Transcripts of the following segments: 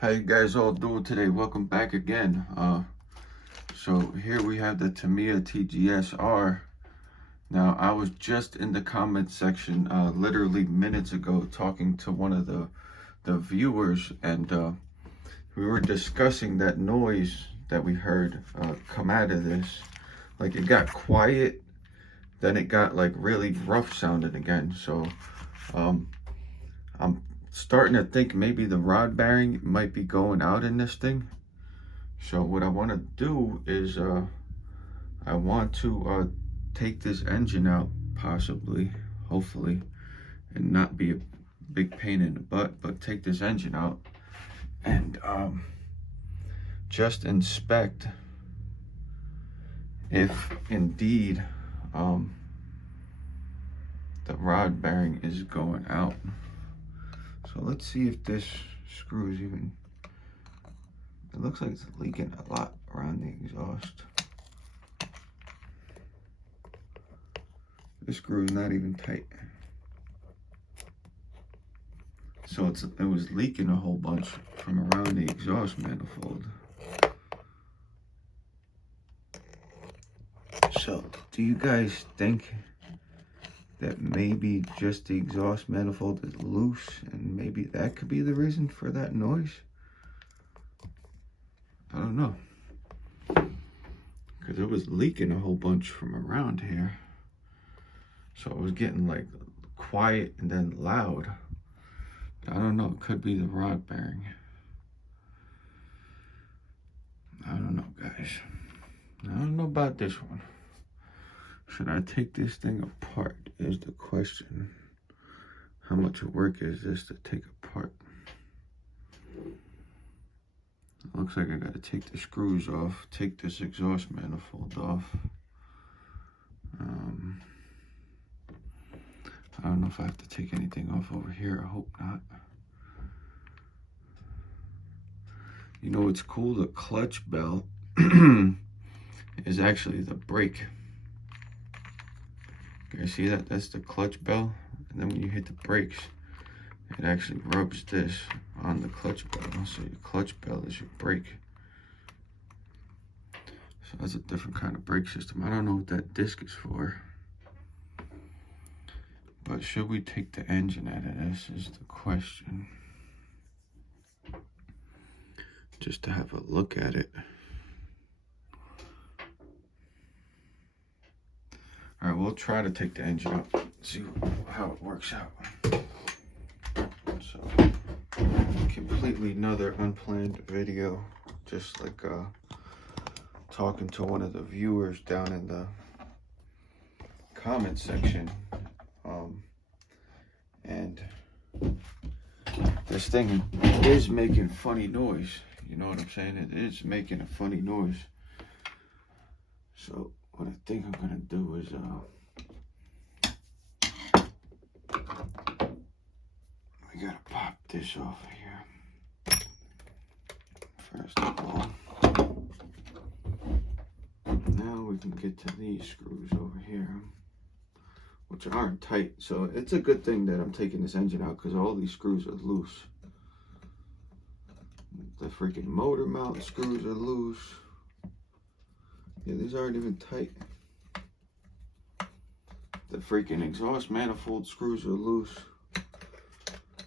How you guys all doing today? Welcome back again. So here we have the TAMIYA TGS-R. Now I was just in the comment section literally minutes ago talking to one of the viewers, and we were discussing that noise that we heard come out of this. Like, it got quiet, then it got like really rough sounding again. So I'm starting to think maybe the rod bearing might be going out in this thing. So what I want to do is I want to take this engine out, possibly, hopefully, and not be a big pain in the butt, but take this engine out and just inspect if indeed the rod bearing is going out. So let's see if this screw is even, it looks like it's leaking a lot around the exhaust. This screw is not even tight. So it was leaking a whole bunch from around the exhaust manifold. So do you guys think that maybe just the exhaust manifold is loose and maybe that could be the reason for that noise? I don't know, because it was leaking a whole bunch from around here. So it was getting like quiet and then loud. I don't know, it could be the rod bearing. I don't know, guys. I don't know about this one. Should I take this thing apart is the question. How much work is this to take apart? Looks like I gotta take the screws off, take this exhaust manifold off. I don't know if I have to take anything off over here. I hope not. You know what's cool? The clutch bell is actually the brake. You guys see that? That's the clutch bell. And then when you hit the brakes, it actually rubs this on the clutch bell. So your clutch bell is your brake. So that's a different kind of brake system. I don't know what that disc is for. But should we take the engine out of this is the question. Just to have a look at it. All right, we'll try to take the engine out, see how it works out. So, completely another unplanned video, just like talking to one of the viewers down in the comment section. And this thing is making funny noise. You know what I'm saying? It is making a funny noise. So what I think I'm gonna do is we gotta pop this off of here first of all. Now we can get to these screws over here, which aren't tight. So it's a good thing that I'm taking this engine out, because all these screws are loose. The freaking motor mount screws are loose. Yeah, these aren't even tight. The freaking exhaust manifold screws are loose.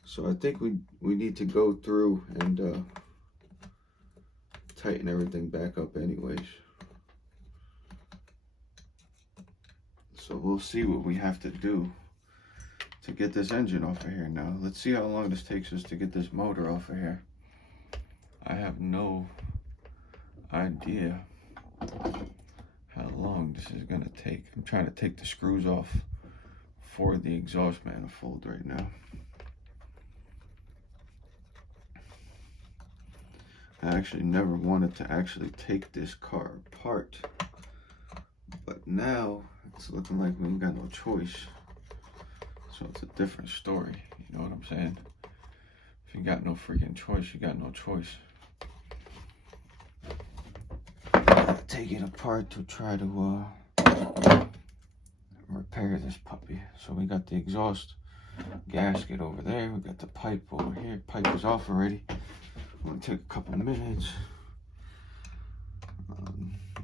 So I think we need to go through and tighten everything back up anyways. So we'll see what we have to do to get this engine off of here now. Let's see how long this takes us to get this motor off of here. I have no idea how long this is gonna take. I'm trying to take the screws off for the exhaust manifold right now. I actually never wanted to actually take this car apart, but now it's looking like we ain't got no choice. So it's a different story, you know what I'm saying? If you got no freaking choice, you got no choice. Take it apart to try to repair this puppy. So we got the exhaust gasket over there, we got the pipe over here. Pipe is off already. Only take a couple minutes.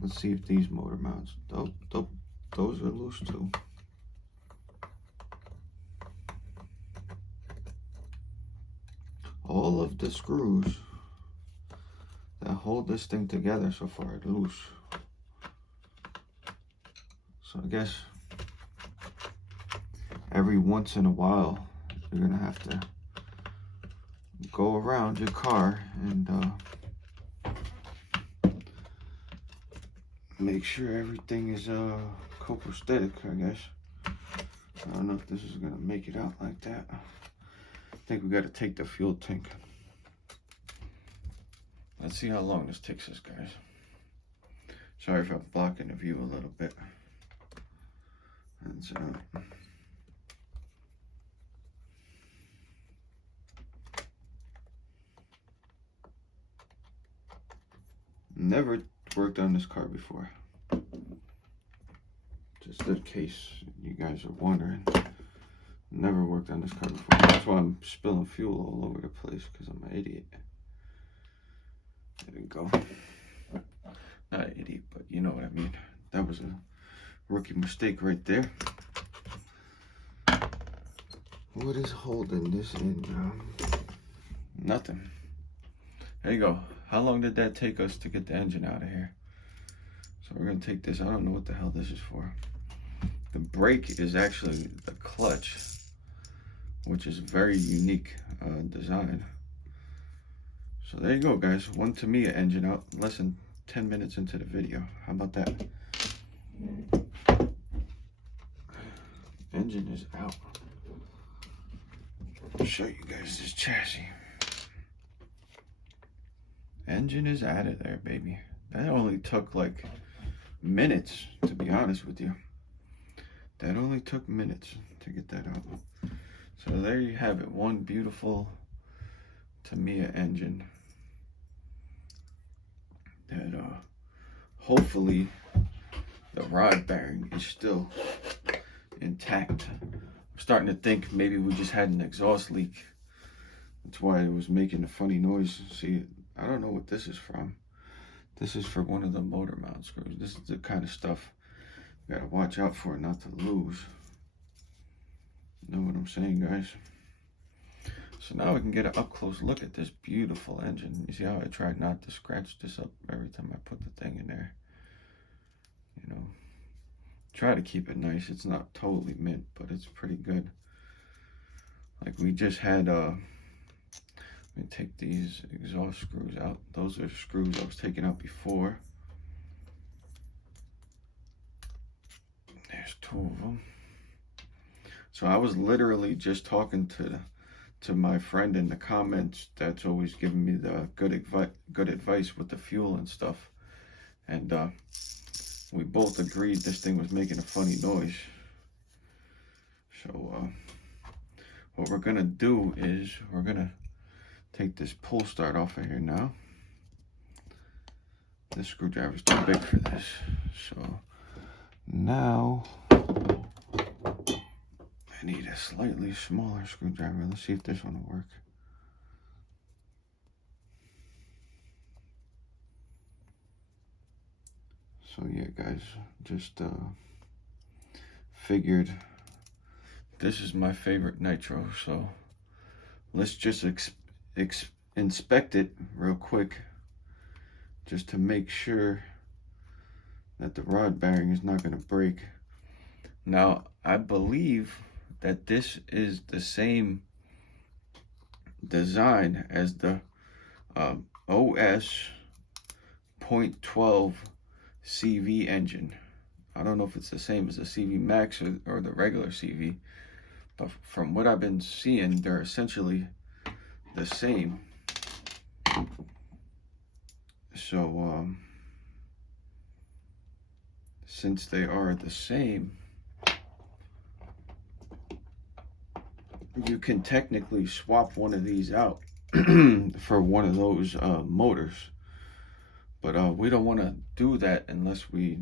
Let's see if these motor mounts, those are loose too. All of the screws that hold this thing together so far are loose. So I guess every once in a while you're gonna have to go around your car and make sure everything is copacetic, I guess. I don't know if this is gonna make it out like that. I think we gotta take the fuel tank. Let's see how long this takes us, guys. Sorry if I'm blocking the view a little bit. And never worked on this car before. Just in case you guys are wondering. Never worked on this car before. That's why I'm spilling fuel all over the place, because I'm an idiot. There we go. Not an idiot, but you know what I mean. That was a rookie mistake right there. What is holding this in? Nothing. There you go. How long did that take us to get the engine out of here? So we're gonna take this. I don't know what the hell this is for. The brake is actually the clutch, which is very unique design. So there you go, guys. One Tamiya engine out, less than 10 minutes into the video. How about that? Engine is out. I'll show you guys this chassis. Engine is out of there, baby. That only took like minutes, to be honest with you. That only took minutes to get that out. So there you have it. One beautiful Tamiya engine that hopefully the rod bearing is still intact. I'm starting to think maybe we just had an exhaust leak. That's why it was making a funny noise. See, I don't know what this is from. This is for one of the motor mount screws. This is the kind of stuff you gotta watch out for not to lose. You know what I'm saying, guys? So now we can get an up close look at this beautiful engine. You see how I tried not to scratch this up every time I put the thing in there? You know, try to keep it nice. It's not totally mint, but it's pretty good. Like we just had, let me take these exhaust screws out. Those are the screws I was taking out before. There's two of them. So I was literally just talking to my friend in the comments that's always giving me the good advice with the fuel and stuff. And we both agreed this thing was making a funny noise. So what we're gonna do is we're gonna take this pull start off of here now. This screwdriver is too big for this. So now I need a slightly smaller screwdriver. Let's see if this one will work. So yeah, guys, just figured this is my favorite nitro. So let's just inspect it real quick, just to make sure that the rod bearing is not going to break. Now, I believe that this is the same design as the OS 0.12 CV engine. I don't know if it's the same as the CV Max or the regular CV, but from what I've been seeing, they're essentially the same. So since they are the same, you can technically swap one of these out for one of those motors. But we don't want to do that unless we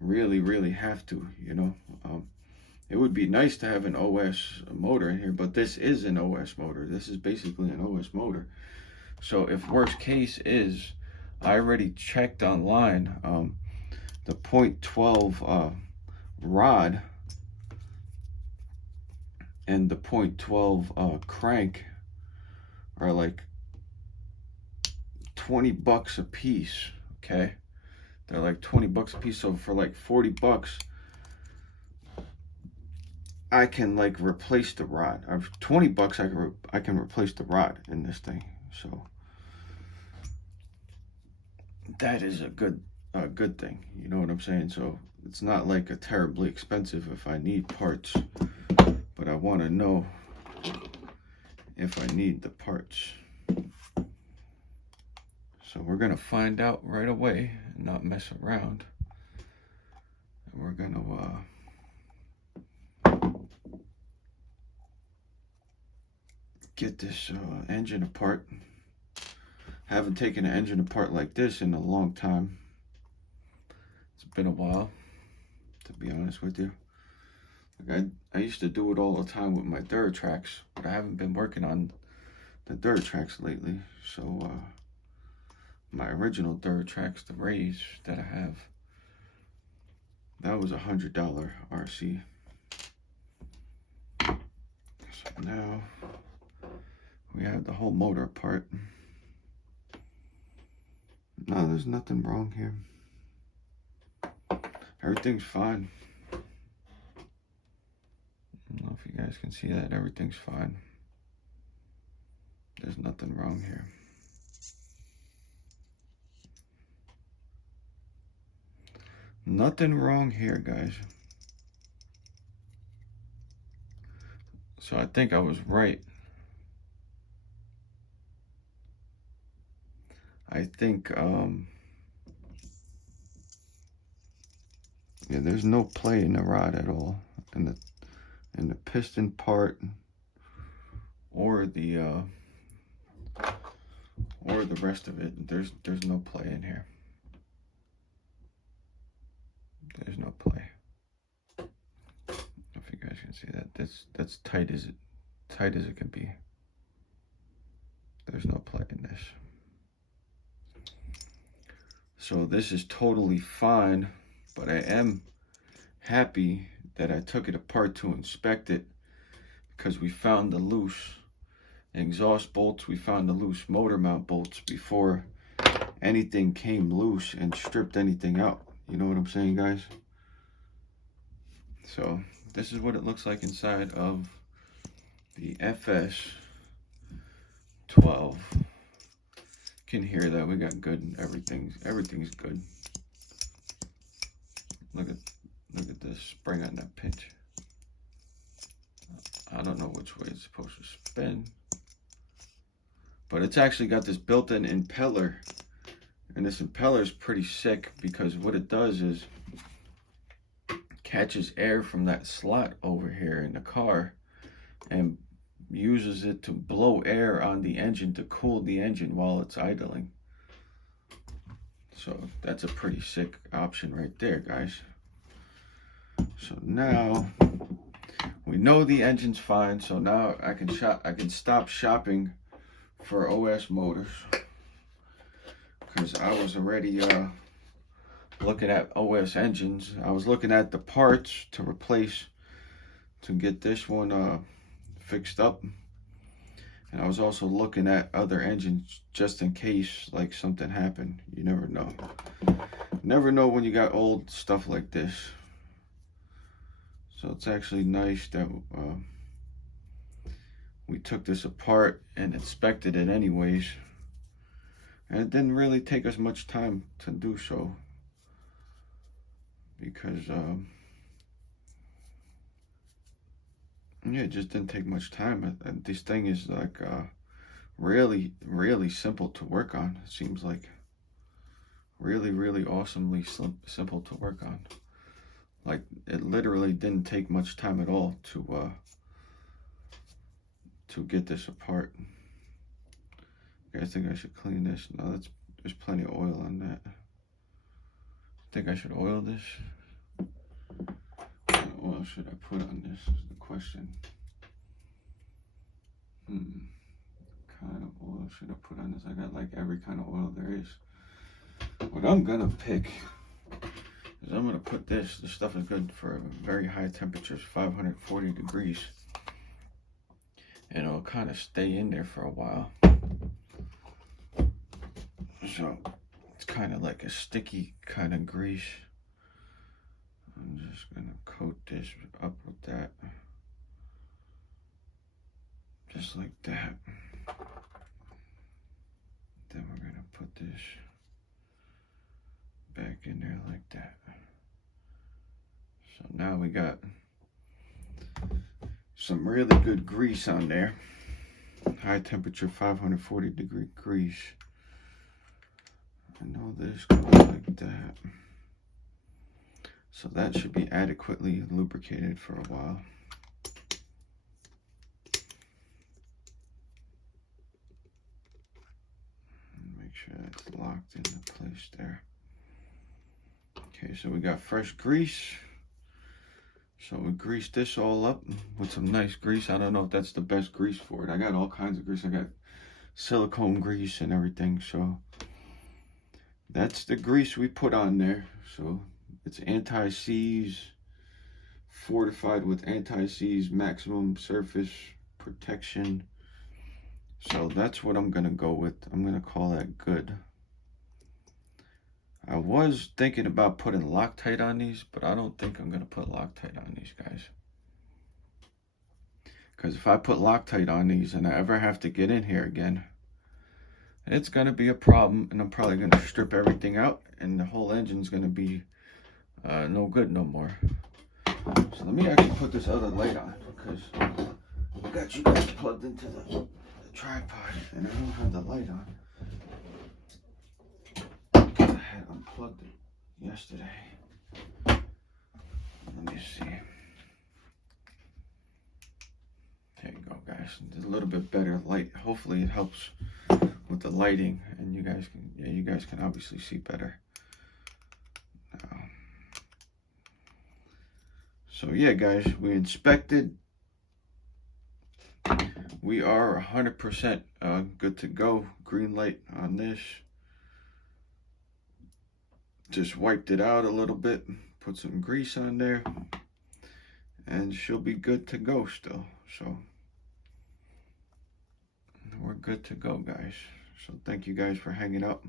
really have to, you know. It would be nice to have an OS motor in here, but this is an OS motor. This is basically an OS motor. So if worst case is, I already checked online, the .12 rod and the .12 crank are like 20 bucks a piece. Okay, they're like 20 bucks a piece. So for like 40 bucks, I can like replace the rod. 20 bucks, I can replace the rod in this thing. So that is a good thing. You know what I'm saying? So it's not like a terribly expensive if I need parts, but I want to know if I need the parts. So we're gonna find out right away and not mess around. And we're gonna get this engine apart. Haven't taken an engine apart like this in a long time. It's been a while, to be honest with you. Like I used to do it all the time with my Duratrax, but I haven't been working on the Duratrax lately. So my original Duratrax, the Rays that I have, that was $100 RC. So now we have the whole motor apart. No, there's nothing wrong here. Everything's fine. I don't know if you guys can see that. Everything's fine. There's nothing wrong here. Nothing wrong here, guys. So I think I was right. I think, yeah, there's no play in the rod at all, in the piston part, or the rest of it. There's no play in here. There's no play. If you guys can see that, that's tight as it can be. There's no play in this. So this is totally fine, but I am happy that I took it apart to inspect it, because we found the loose exhaust bolts, we found the loose motor mount bolts before anything came loose and stripped anything out. You know what I'm saying, guys? So this is what it looks like inside of the FS12. Can hear that we got good, everything's good. Look at this spring on that pinch. I don't know which way it's supposed to spin, but it's actually got this built-in impeller, and this impeller is pretty sick, because what it does is catches air from that slot over here in the car and uses it to blow air on the engine to cool the engine while it's idling. So that's a pretty sick option right there, guys. So now we know the engine's fine, so now I can stop shopping for OS motors, because I was already looking at OS engines. I was looking at the parts to replace, to get this one fixed up, and I was also looking at other engines just in case like something happened. You never know. Never know when you got old stuff like this. So it's actually nice that we took this apart and inspected it anyways, and it didn't really take us much time to do so, because yeah, it just didn't take much time. And this thing is like really simple to work on. It seems like really awesomely simple to work on. Like, it literally didn't take much time at all to get this apart. You guys think I should clean this? No, there's plenty of oil on that. Think I should oil this? What oil should I put on this is the question. Kind of oil. oil should I put on this? I got like every kind of oil there is. What I'm gonna pick is I'm gonna put this. This stuff is good for very high temperatures, 540 degrees. And it'll kind of stay in there for a while. So it's kind of like a sticky kind of grease. I'm just gonna coat this up with that. Just like that. Then we're gonna put this back in there like that. So now we got some really good grease on there. High temperature 540 degree grease. I know this goes like that. So that should be adequately lubricated for a while. Make sure that's locked into place there. Okay, so we got fresh grease. So we greased this all up with some nice grease. I don't know if that's the best grease for it. I got all kinds of grease. I got silicone grease and everything. So that's the grease we put on there. So it's anti-seize, fortified with anti-seize, maximum surface protection. So that's what I'm gonna go with. I'm gonna call that good. I was thinking about putting Loctite on these, but I don't think I'm gonna put Loctite on these, guys. Because if I put Loctite on these and I ever have to get in here again, it's gonna be a problem, and I'm probably gonna strip everything out, and the whole engine's gonna be no good no more. So let me actually put this other light on, because I got you guys plugged into the tripod, and I don't have the light on. I had unplugged it yesterday. Let me see. There you go, guys. It's a little bit better light. Hopefully it helps with the lighting, and you guys can obviously see better. So yeah, guys, we inspected. We are 100% good to go. Green light on this. Just wiped it out a little bit, put some grease on there, and she'll be good to go still. So we're good to go, guys. So thank you guys for hanging out.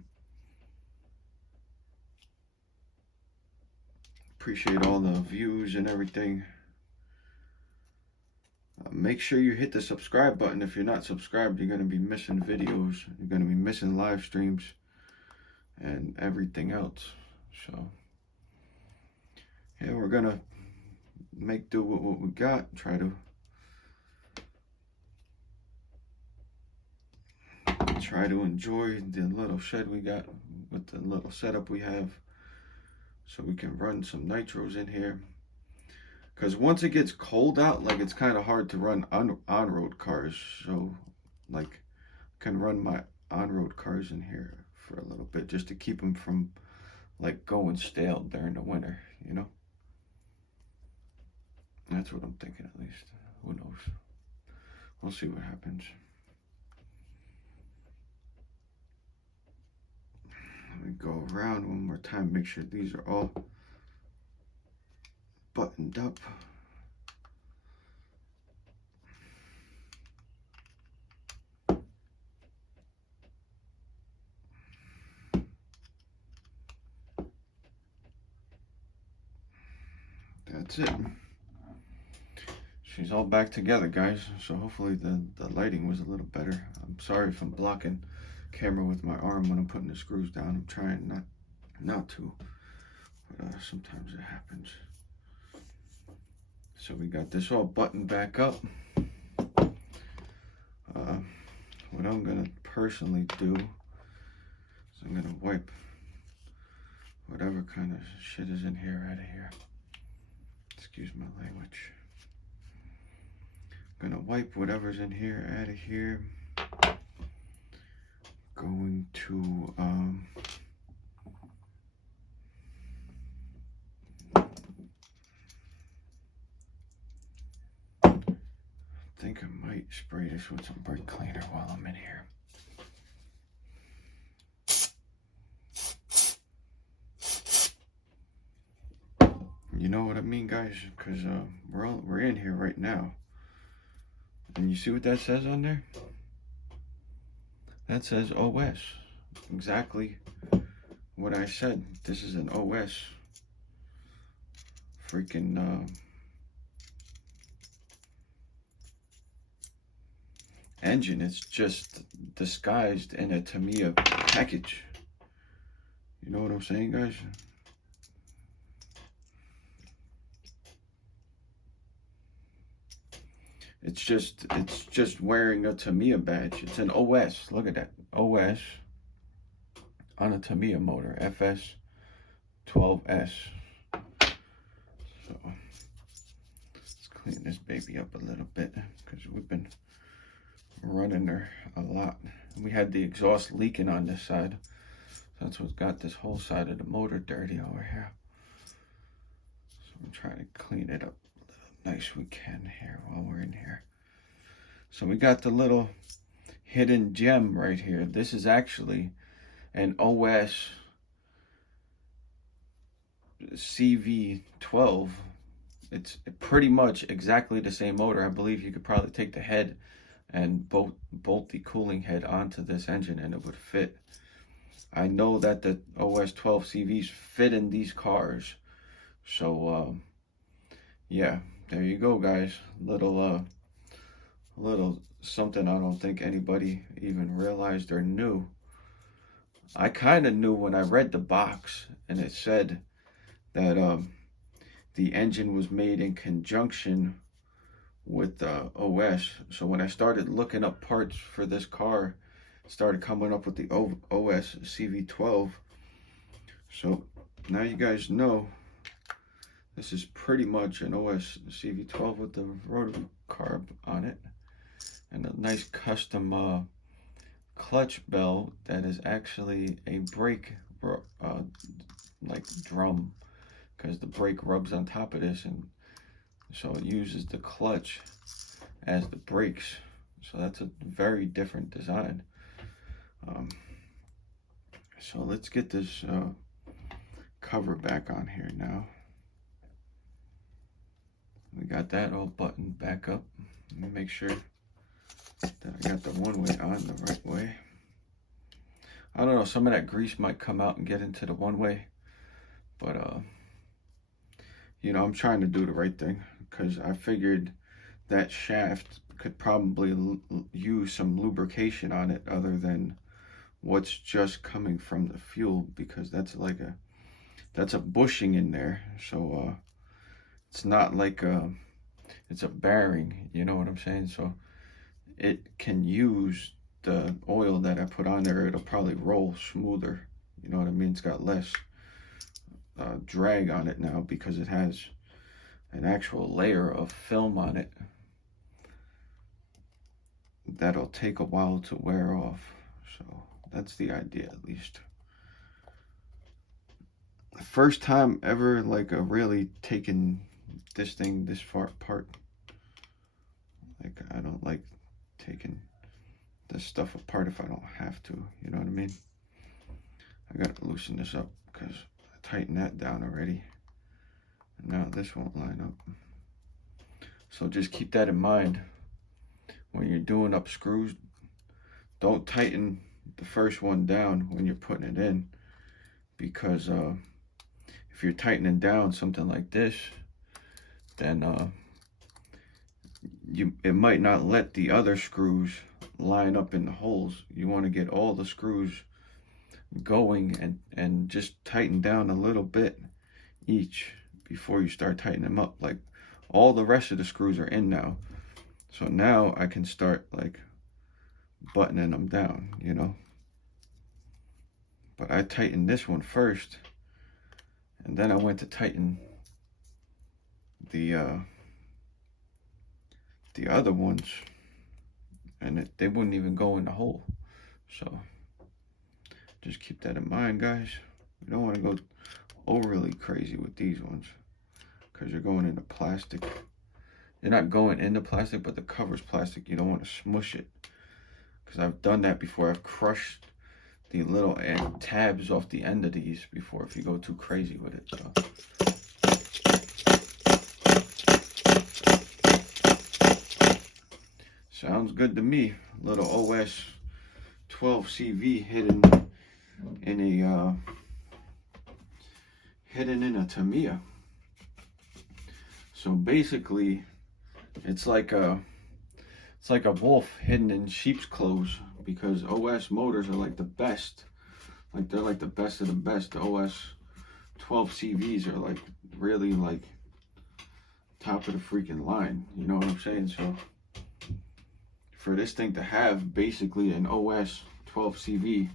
Appreciate all the views and everything. Make sure you hit the subscribe button. If you're not subscribed, you're going to be missing videos. You're going to be missing live streams and everything else. So yeah, we're going to make do with what we got. Try to enjoy the little shed we got with the little setup we have, so we can run some nitros in here. Because once it gets cold out, like, it's kind of hard to run on-road cars. So like, I can run my on-road cars in here for a little bit, just to keep them from like going stale during the winter, you know. That's what I'm thinking, at least. Who knows? We'll see what happens. Let me go around one more time, make sure these are all buttoned up. That's it. She's all back together, guys. So hopefully the lighting was a little better. I'm sorry if I'm blocking camera with my arm when I'm putting the screws down. I'm trying not to, but sometimes it happens. So we got this all buttoned back up. What I'm gonna personally do is I'm gonna wipe whatever kind of shit is in here out of here. Excuse my language. I'm gonna wipe whatever's in here out of here. Going to I think I might spray this with some brake cleaner while I'm in here. guys, because we're in here right now. And you see what that says on there? That says OS. Exactly what I said. This is an OS freaking engine. It's just disguised in a Tamiya package. You know what I'm saying, guys? It's just wearing a Tamiya badge. It's an OS. Look at that. OS on a Tamiya motor. FS12S. So let's clean this baby up a little bit because we've been running her a lot. We had the exhaust leaking on this side. That's what's got this whole side of the motor dirty over here. So I'm trying to clean it up nice we can here while we're in here. So we got the little hidden gem right here. This is actually an OS CV12. It's pretty much exactly the same motor. I believe you could probably take the head and bolt the cooling head onto this engine and it would fit. I know that the OS 12 CVs fit in these cars. So yeah, there you go, guys. Little something I don't think anybody even realized or knew. I kind of knew when I read the box and it said that the engine was made in conjunction with the OS. So when I started looking up parts for this car, it started coming up with the OS CV12. So now you guys know this is pretty much an OS CV12 with the rotocarb on it and a nice custom clutch bell that is actually a brake like drum, because the brake rubs on top of this, and so it uses the clutch as the brakes. So that's a very different design. So let's get this cover back on here now. We got that all buttoned back up. Let me make sure that I got the one way on the right way. I don't know, some of that grease might come out and get into the one way, but you know, I'm trying to do the right thing because I figured that shaft could probably use some lubrication on it other than what's just coming from the fuel, because that's like that's a bushing in there. So it's not like it's a bearing, you know what I'm saying? So it can use the oil that I put on there. It'll probably roll smoother, you know what I mean? It's got less drag on it now because it has an actual layer of film on it that'll take a while to wear off. So that's the idea, at least. First time ever like really taking this thing this far apart. Like, I don't like taking this stuff apart if I don't have to, you know what I mean? I gotta loosen this up because I tightened that down already. And now this won't line up. So just keep that in mind when you're doing up screws. Don't tighten the first one down when you're putting it in, because if you're tightening down something like this, then it might not let the other screws line up in the holes. You want to get all the screws going and just tighten down a little bit each before you start tightening them up. Like, all the rest of the screws are in now, so now I can start like buttoning them down, you know. But I tightened this one first, and then I went to tighten the other ones, and they wouldn't even go in the hole. So just keep that in mind, guys. You don't want to go overly crazy with these ones because you're going into plastic. You're not going into plastic, but the cover's plastic. You don't want to smush it, because I've done that before. I've crushed the little tabs off the end of these before if you go too crazy with it. So Sounds good to me. Little OS 12CV hidden in a Tamiya. So basically, it's like a wolf hidden in sheep's clothes, because OS motors are like the best. Like they're like the best of the best. The OS 12CVs are like really like top of the freaking line. You know what I'm saying? So for this thing to have basically an OS 12CV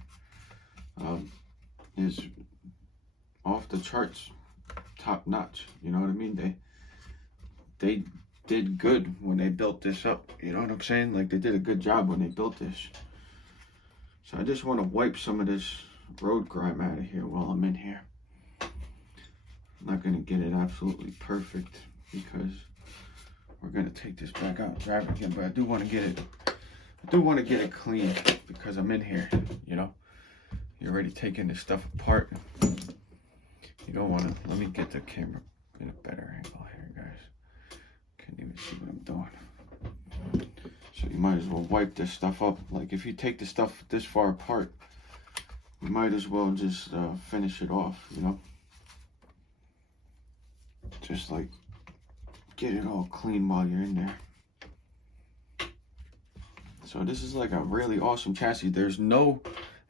is off the charts, top notch. You know what I mean? They did good when they built this up. You know what I'm saying? Like they did a good job when they built this. So I just want to wipe some of this road grime out of here while I'm in here. I'm not gonna get it absolutely perfect because we're gonna take this back out and drive it again, but I do want to get it clean because I'm in here. You know, you're already taking this stuff apart. You don't want to. Let me get the camera in a better angle here, guys. Can't even see what I'm doing. So you might as well wipe this stuff up. Like if you take the stuff this far apart, you might as well just finish it off, you know? Just like get it all clean while you're in there. So this is like a really awesome chassis. There's no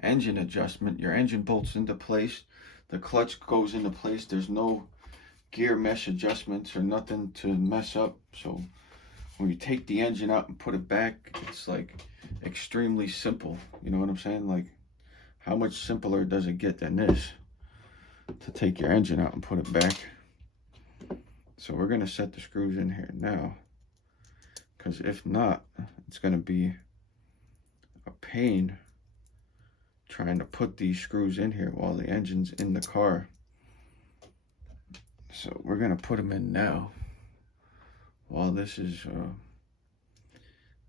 engine adjustment. Your engine bolts into place. The clutch goes into place. There's no gear mesh adjustments or nothing to mess up. So when you take the engine out and put it back, it's like extremely simple. You know what I'm saying? Like how much simpler does it get than this to take your engine out and put it back? So we're gonna set the screws in here now, because if not, it's gonna be a pain trying to put these screws in here while the engine's in the car. So we're gonna put them in now while this is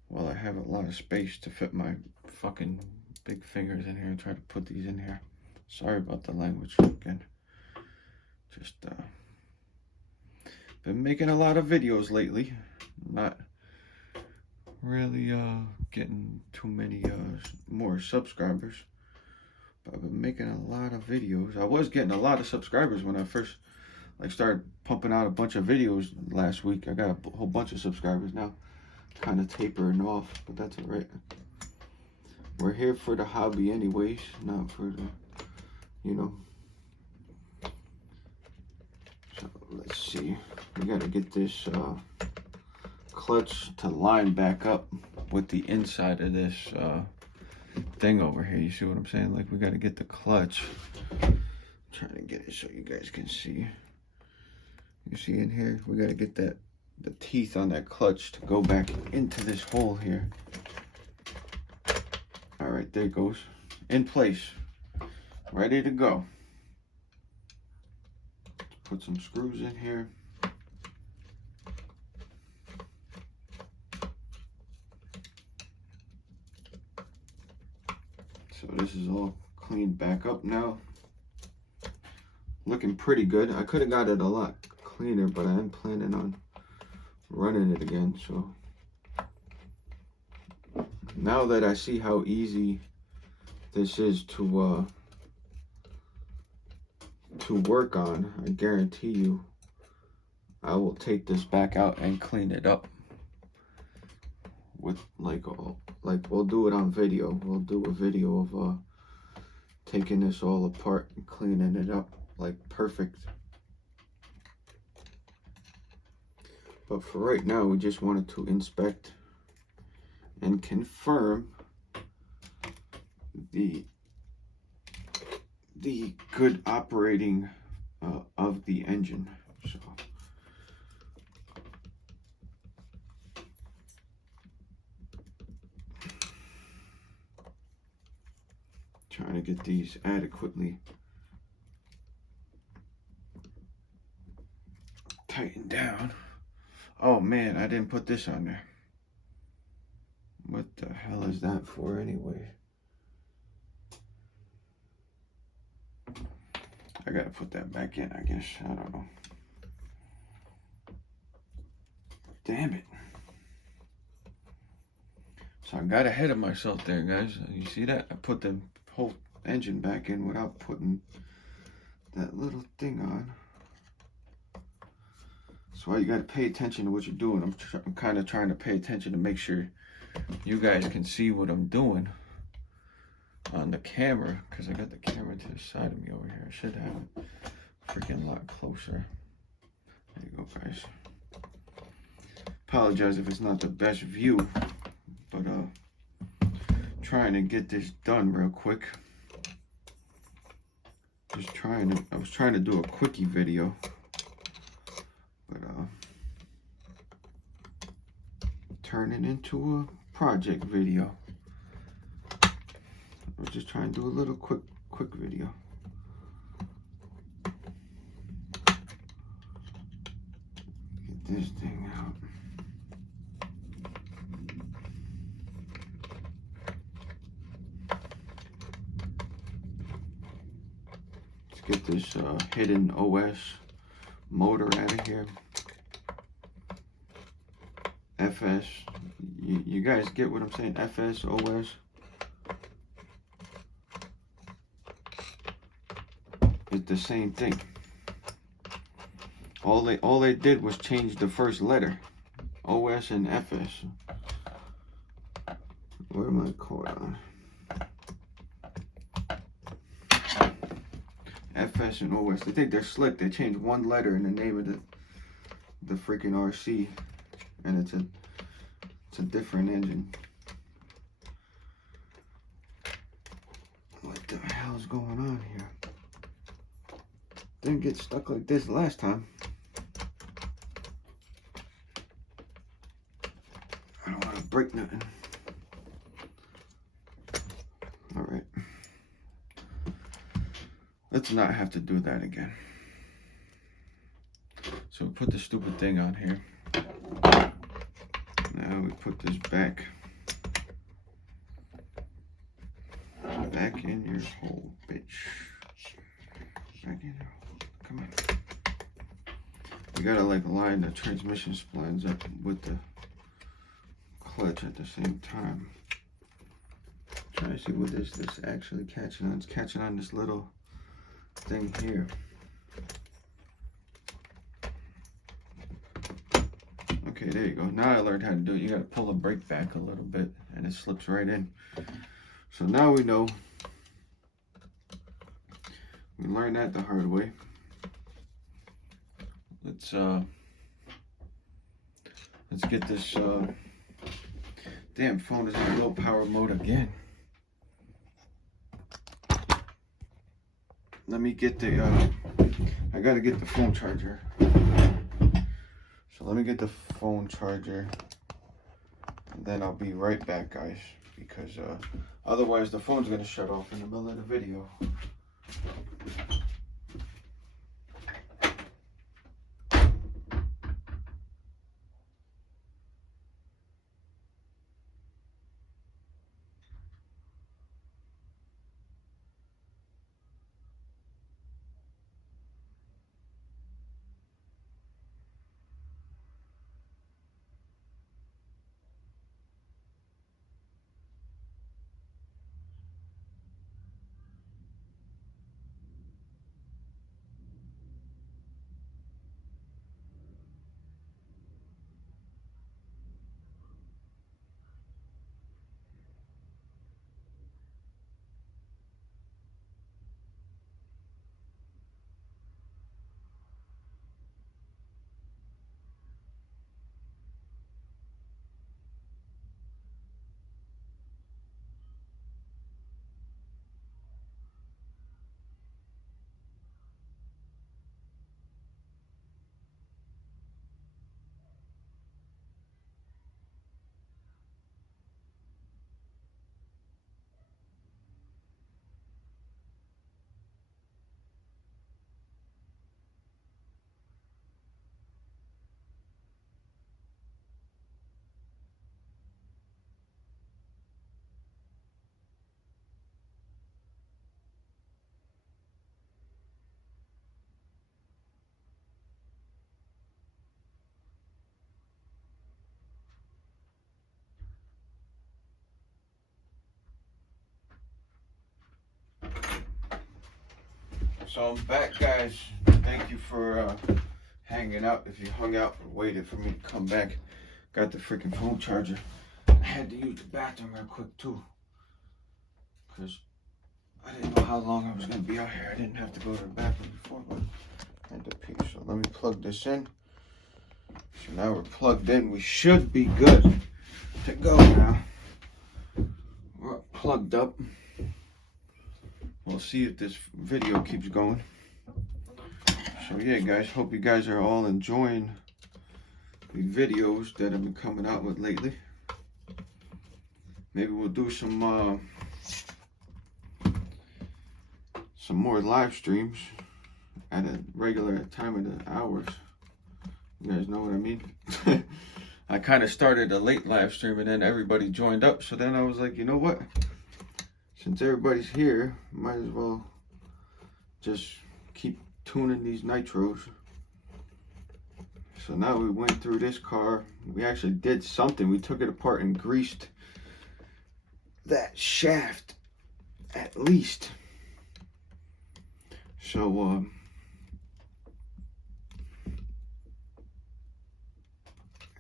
while I have a lot of space to fit my fucking big fingers in here and try to put these in here. Sorry about the language again. Just been making a lot of videos lately. Not really getting too many more subscribers, but I've been making a lot of videos. I was getting a lot of subscribers when I first like started pumping out a bunch of videos last week. I got a whole bunch of subscribers now. Kind of tapering off, but that's all right. We're here for the hobby anyways, not for the, you know. So let's see. We gotta get this clutch to line back up with the inside of this thing over here. You see what I'm saying? Like we gotta get the clutch. I'm trying to get it so you guys can see. You see in here? We gotta get the teeth on that clutch to go back into this hole here. All right, there it goes. In place. Ready to go. Put some screws in here. So this is all cleaned back up now. Looking pretty good. I could have got it a lot cleaner, but I am planning on running it again. So now that I see how easy this is to work on, I guarantee you I will take this back out and clean it up with like we'll do it on video. We'll do a video of taking this all apart and cleaning it up like perfect. But for right now, we just wanted to inspect and confirm the good operating of the engine. So trying to get these adequately tightened down. Oh man, I didn't put this on there. What the hell is that for anyway? I gotta put that back in, I guess. I don't know. Damn it. So I got ahead of myself there, guys. You see that? I put the whole engine back in without putting that little thing on. So why you got to pay attention to what you're doing. I'm kind of trying to pay attention to make sure you guys can see what I'm doing on the camera, because I got the camera to the side of me over here. I should have it freaking a lot closer. There you go, guys. Apologize if it's not the best view, but trying to get this done real quick. I was trying to do a quickie video, but turning into a project video. I was just trying to do a little quick video. Get this thing out. Let's get this hidden OS motor out of here. FS, you guys get what I'm saying? FS, OS. It's the same thing. All they did was change the first letter. OS and FS. Where am I caught on? FS and OS. They think they're slick. They changed one letter in the name of the freaking RC, and it's a different engine. What the hell's going on here? Didn't get stuck like this last time. I don't want to break nothing. All right. Let's not have to do that again. So we put the stupid thing on here. Now we put this back in your hole, bitch. Back in your hole. Come on. You gotta like line the transmission splines up with the clutch at the same time. Try to see what is this actually catching on. It's catching on this little thing here. Okay, there you go. Now I learned how to do it. You gotta pull the brake back a little bit and it slips right in. So now we know. We learned that the hard way. Let's get this damn phone is in low power mode again. Let me get the I gotta get the phone charger. So let me get the phone charger and then I'll be right back, guys, because otherwise the phone's gonna shut off in the middle of the video. So I'm back, guys. Thank you for hanging out. If you hung out and waited for me to come back, got the freaking phone charger. I had to use the bathroom real quick too, because I didn't know how long I was gonna be out here. I didn't have to go to the bathroom before, but I had to pee. So let me plug this in. So now we're plugged in. We should be good to go now. We're plugged up. We'll see if this video keeps going. So yeah, guys, hope you guys are all enjoying the videos that I've been coming out with lately. Maybe we'll do some more live streams at a regular time of the hours. You guys know what I mean? I kind of started a late live stream and then everybody joined up. So then I was like, you know what? Since everybody's here, might as well just keep tuning these nitros. So now we went through this car. We actually did something. We took it apart and greased that shaft at least. So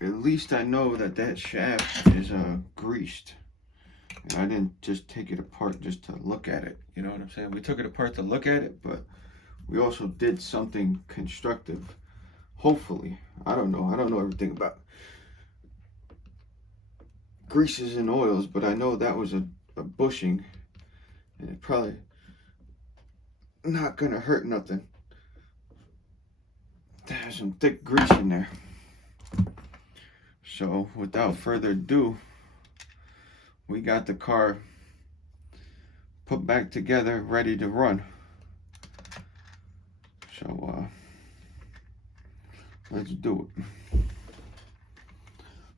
at least I know that that shaft is greased. And I didn't just take it apart just to look at it. You know what I'm saying? We took it apart to look at it, but we also did something constructive. Hopefully. I don't know. I don't know everything about greases and oils, but I know that was a bushing. And it probably not gonna hurt nothing. There's some thick grease in there. So without further ado, we got the car put back together, ready to run. So let's do it.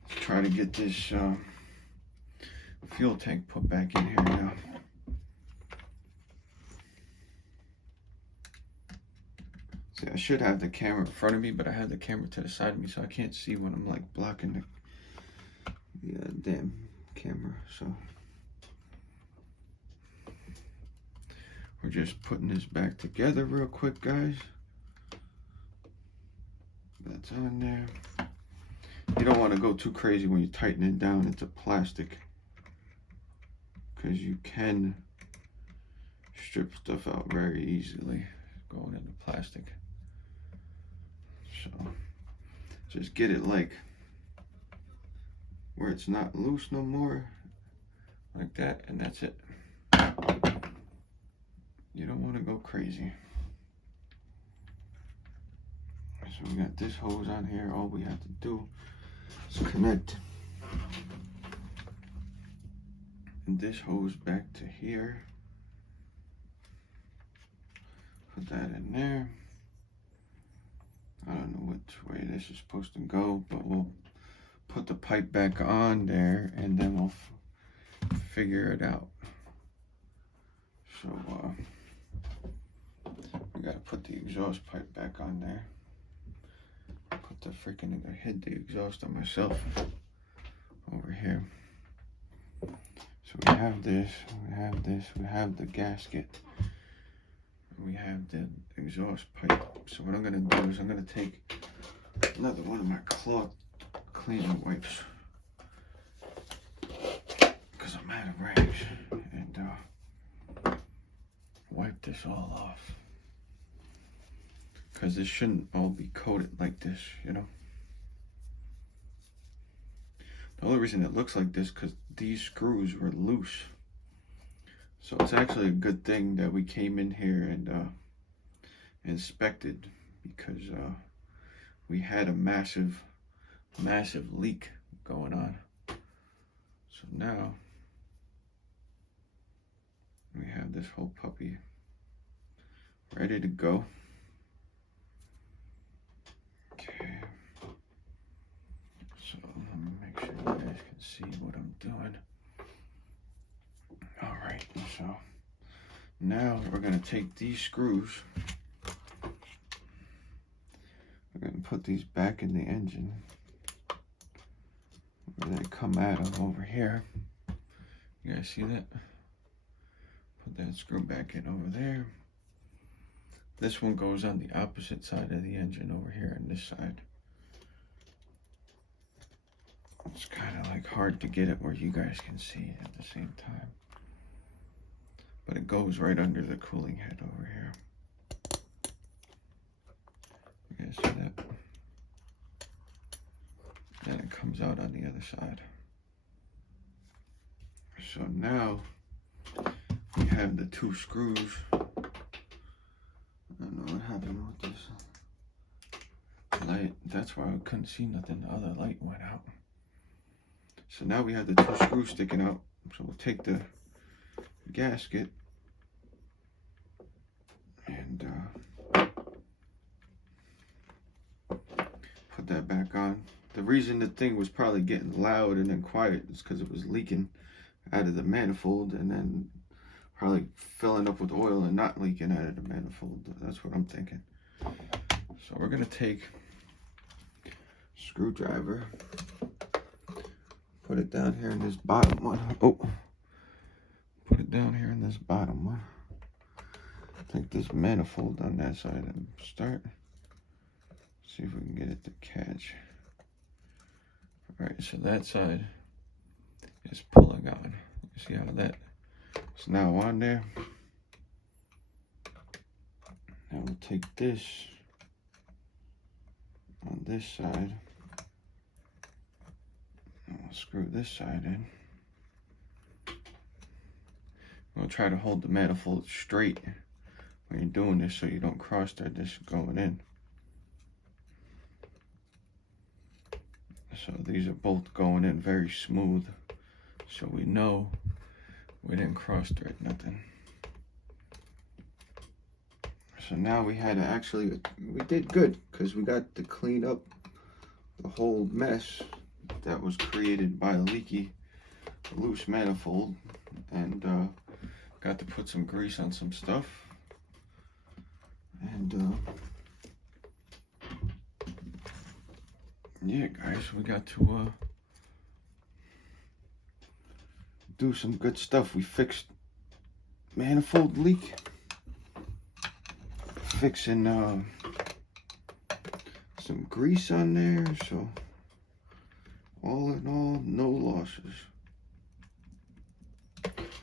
Let's try to get this fuel tank put back in here now. See, I should have the camera in front of me, but I have the camera to the side of me, so I can't see when I'm like blocking the damn camera. So we're just putting this back together real quick, guys. That's on there. You don't want to go too crazy when you tighten it down into plastic, because you can strip stuff out very easily going into plastic. So just get it like where it's not loose no more, like that, and that's it. You don't want to go crazy. So we got this hose on here. All we have to do is connect this hose back to here. Put that in there. I don't know which way this is supposed to go, but we'll put the pipe back on there and then we'll figure it out. So we gotta put the exhaust pipe back on there. Put the freaking, I hid the exhaust on myself over here. So we have this, we have this, we have the gasket, we have the exhaust pipe. So what I'm gonna do is I'm gonna take another one of my cloth cleaning wipes, because I'm out of rags, and wipe this all off. Because this shouldn't all be coated like this, you know. The only reason it looks like this because these screws were loose. So it's actually a good thing that we came in here and inspected, because we had a massive leak going on. So now we have this whole puppy ready to go. Okay, so let me make sure you guys can see what I'm doing. All right, so now we're gonna take these screws, we're gonna put these back in the engine where they come out of over here. You guys see that? Put that screw back in over there. This one goes on the opposite side of the engine over here on this side. It's kind of like hard to get it where you guys can see it at the same time. But it goes right under the cooling head over here. You guys see that? And it comes out on the other side. So now we have the two screws. I don't know what happened with this light. That's why I couldn't see nothing. The other light went out. So now we have the two screws sticking out. So we'll take the gasket and put that back on. The reason the thing was probably getting loud and then quiet is because it was leaking out of the manifold and then probably filling up with oil and not leaking out of the manifold. That's what I'm thinking. So we're gonna take a screwdriver, put it down here in this bottom one. Oh, put it down here in this bottom one. Take this manifold on that side and start. See if we can get it to catch. All right, so that side is pulling on. You see how that is now on there? Now we'll take this on this side. And we'll screw this side in. We'll try to hold the manifold straight when you're doing this so you don't cross thread this going in. So these are both going in very smooth, so we know we didn't cross thread nothing. So now we had to actually, we did good because we got to clean up the whole mess that was created by a leaky loose manifold, and got to put some grease on some stuff, and yeah guys, we got to do some good stuff. We fixed manifold leak, fixing some grease on there, so all in all, no losses.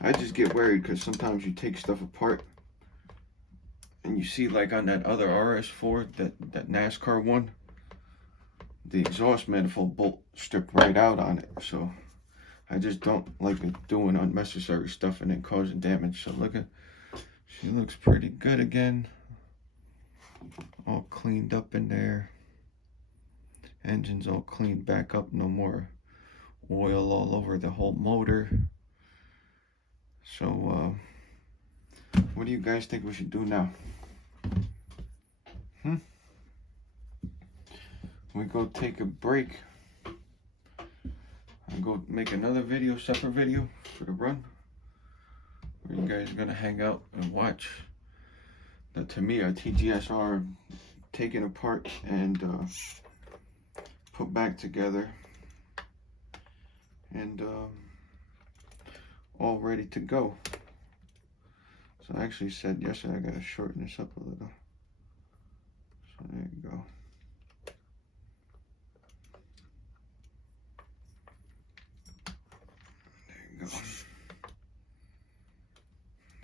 I just get worried because sometimes you take stuff apart and you see, like on that other RS4, that NASCAR one, the exhaust manifold bolt stripped right out on it. So I just don't like doing unnecessary stuff and then causing damage. So look at, she looks pretty good again. All cleaned up in there. Engine's all cleaned back up. No more oil all over the whole motor. So what do you guys think we should do now? We go take a break and go make another video, separate video for the run, where you guys are gonna hang out and watch the TAMIYA TGS-R taken apart and put back together, and all ready to go. So I actually said yesterday I gotta shorten this up a little. So there you go.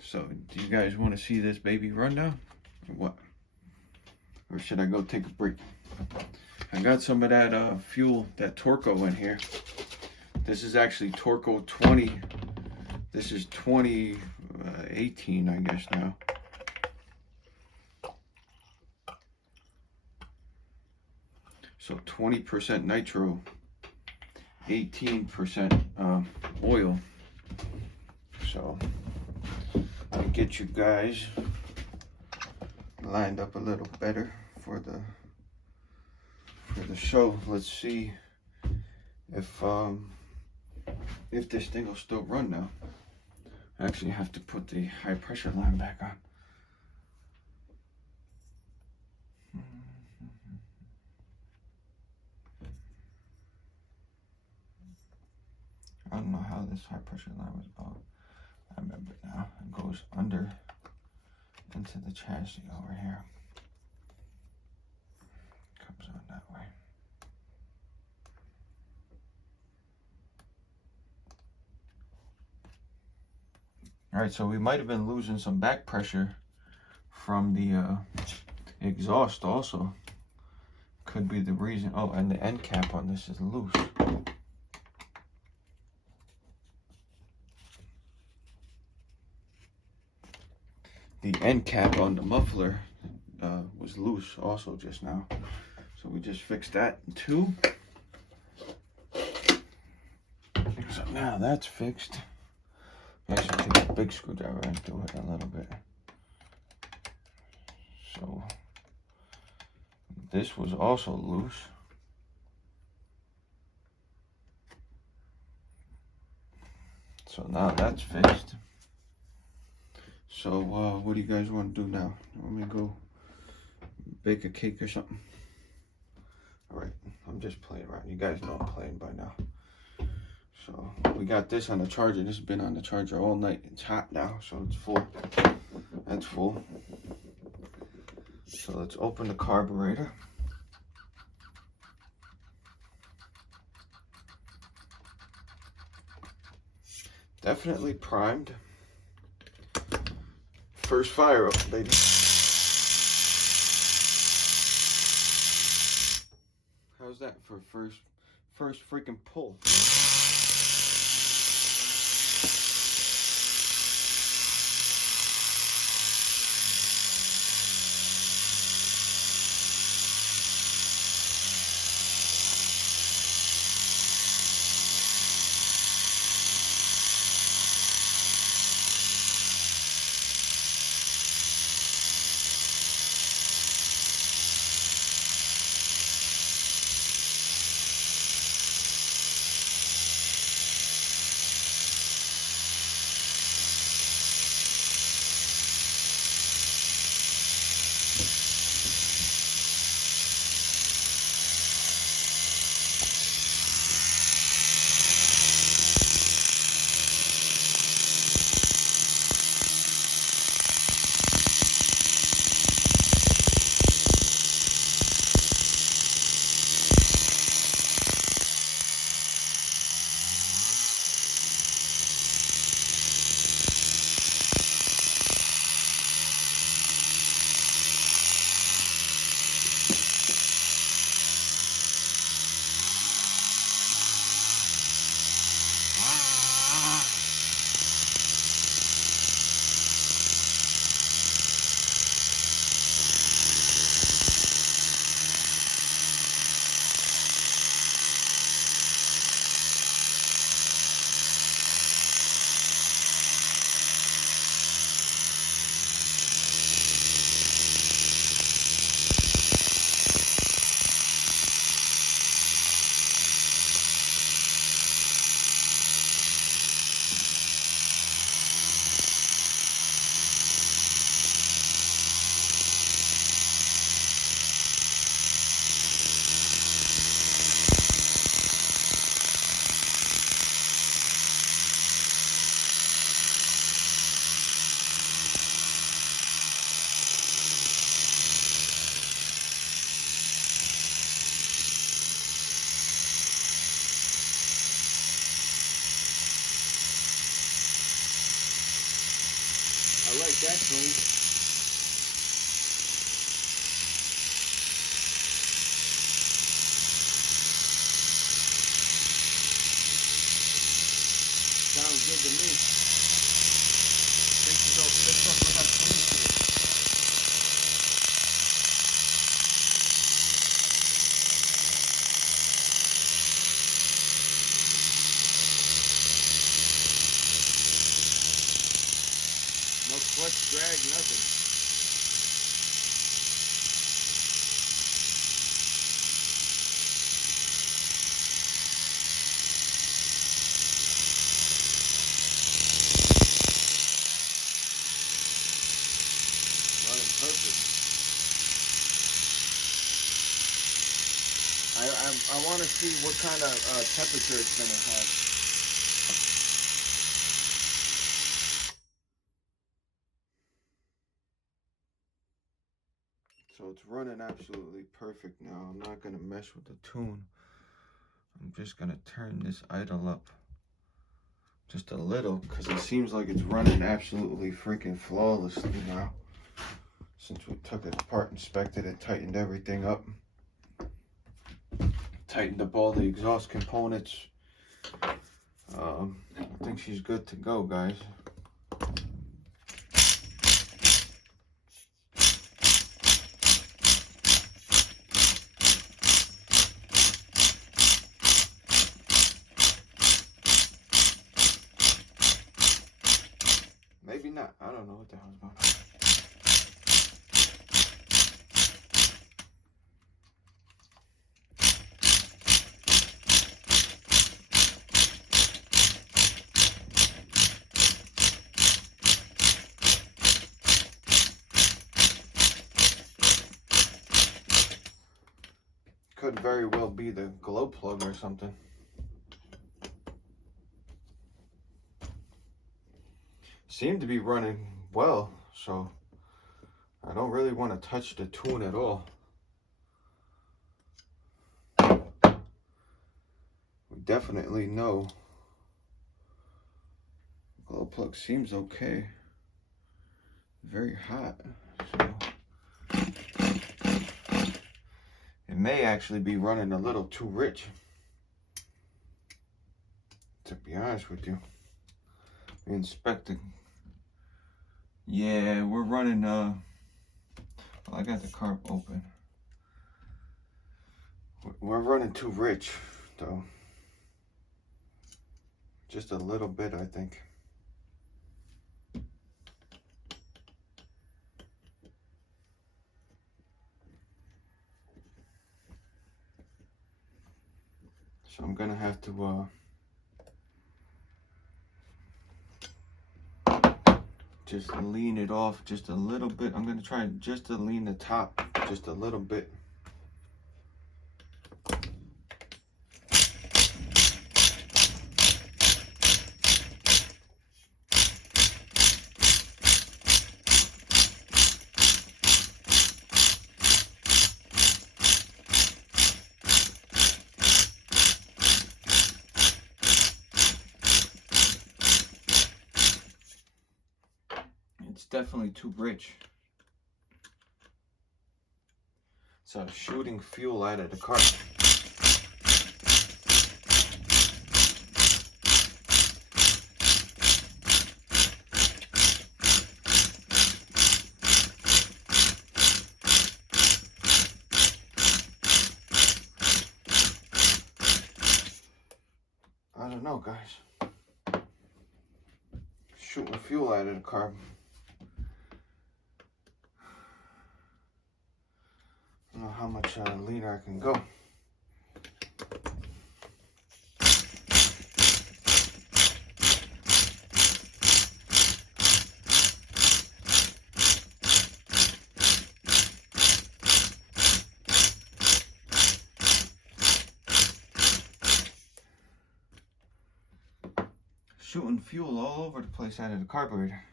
So, do you guys want to see this baby run now, or what? Or should I go take a break? I got some of that fuel, that Torco in here. This is actually Torco 20. This is 2018, I guess now. So 20% nitro, 18% oil. So I'll get you guys lined up a little better for the show. Let's see if this thing will still run now. I actually have to put the high pressure line back on. I don't know how this high pressure line was about. I remember now. It goes under into the chassis over here. Comes on that way. All right, so we might have been losing some back pressure from the exhaust also. Could be the reason. Oh, and the end cap on this is loose. The end cap on the muffler was loose also just now. So we just fixed that too. So now that's fixed. I should take a big screwdriver and do it a little bit. So this was also loose. So now that's fixed. So what do you guys want to do now? Want me to go bake a cake or something? All right, I'm just playing around. You guys know I'm playing by now. So we got this on the charger. This has been on the charger all night. It's hot now, so it's full. That's full. So let's open the carburetor. Definitely primed. First fire up, baby. How's that for first freaking pull? I like that clean. Sounds good to me. This is all fixed up with that clean to it. No clutch drag, nothing. Running perfect. I want to see what kind of temperature it's going to have. So it's running absolutely perfect now. I'm not gonna mess with the tune. I'm just gonna turn this idle up just a little because it seems like it's running absolutely freaking flawlessly now. Since we took it apart, inspected it, tightened everything up. Tightened up all the exhaust components. I think she's good to go, guys. Maybe not. I don't know what the hell's going on. Could very well be the glow plug or something. Seemed to be running well, so I don't really want to touch the tune at all. We definitely know glow plug seems okay. Very hot. So it may actually be running a little too rich, to be honest with you. We inspected. Yeah, we're running, well, I got the carb open. We're running too rich, though. Just a little bit, I think. So I'm gonna have to, just lean it off just a little bit. I'm gonna try just to lean the top just a little bit. It's definitely too rich. So shooting fuel out of the car. I don't know, guys. Shooting fuel out of the car. I don't know how much leaner I can go. Shooting fuel all over the place out of the carburetor.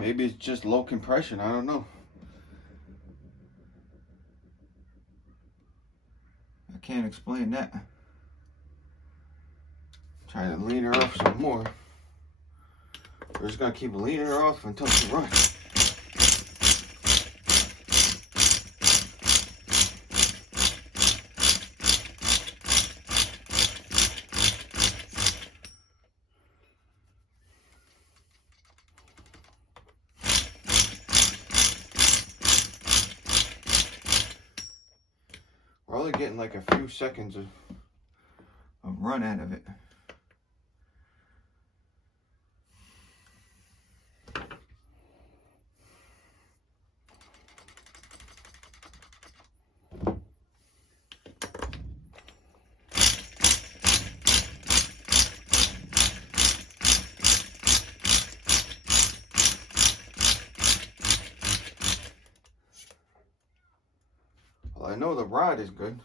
Maybe it's just low compression, I don't know. I can't explain that. Try to lean her off some more. We're just gonna keep leaning her off until she runs. We're only getting like a few seconds of run out of it. Well, I know the rod is good.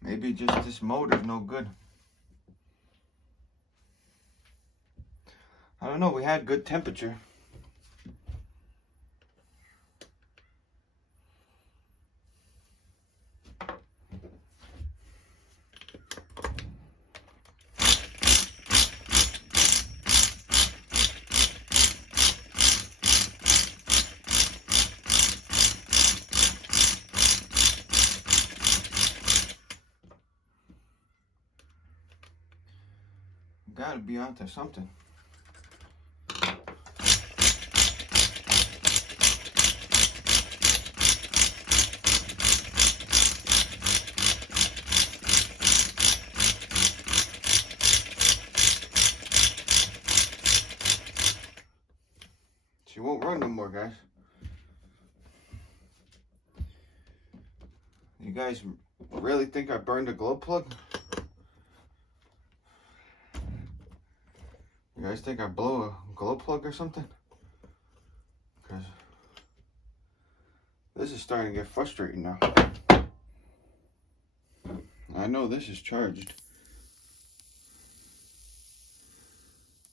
Maybe just this motor's no good. I don't know, we had good temperature. Gotta be onto something. She won't run no more, guys. You guys really think I burned a glow plug? You guys think I blew a glow plug or something? Because this is starting to get frustrating now. I know this is charged.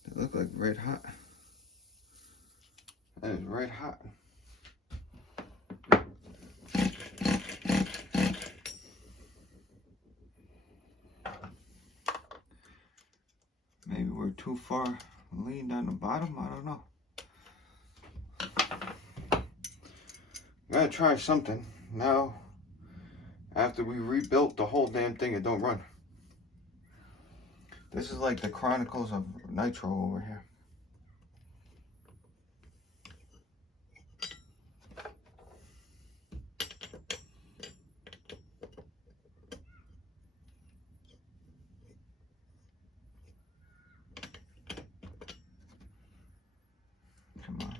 They look like red hot. That is red hot. Maybe we're too far leaned on the bottom. I don't know. Gotta try something. Now, after we rebuilt the whole damn thing, it don't run. This is like the Chronicles of Nitro over here. Come on.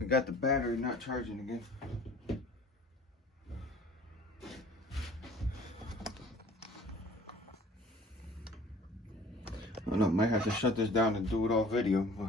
We got the battery not charging again. I don't know, might have to shut this down and do it all video, but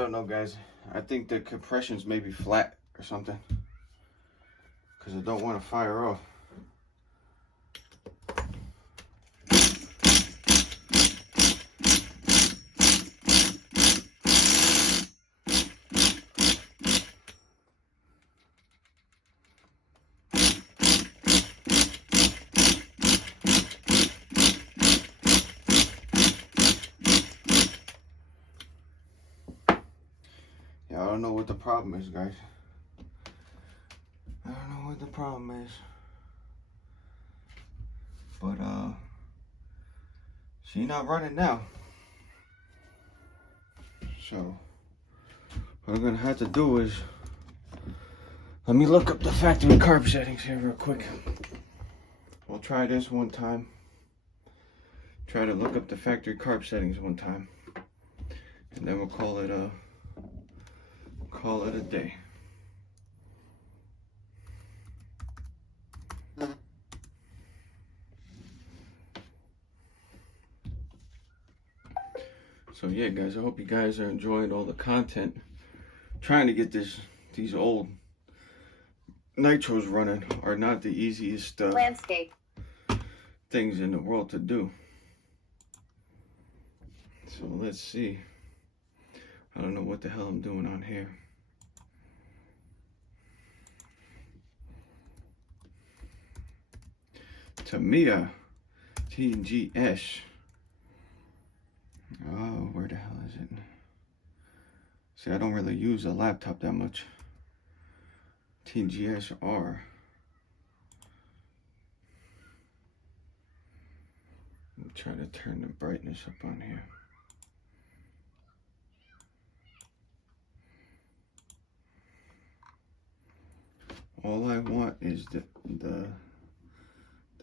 don't know, guys. I think the compressions may be flat or something, because I don't want to fire off. Yeah, I don't know what the problem is, guys. I don't know what the problem is. But, she not running now. So, what I'm gonna have to do is, let me look up the factory carb settings here real quick. We'll try this one time. Try to look up the factory carb settings one time. And then we'll call it a day. So yeah, guys, I hope you guys are enjoying all the content. Trying to get these old nitros running are not the easiest landscape things in the world to do. So let's see. I don't know what the hell I'm doing on here. TAMIYA TGS. Oh, where the hell is it? See, I don't really use a laptop that much. TGS-R. I'm trying to turn the brightness up on here. All I want is the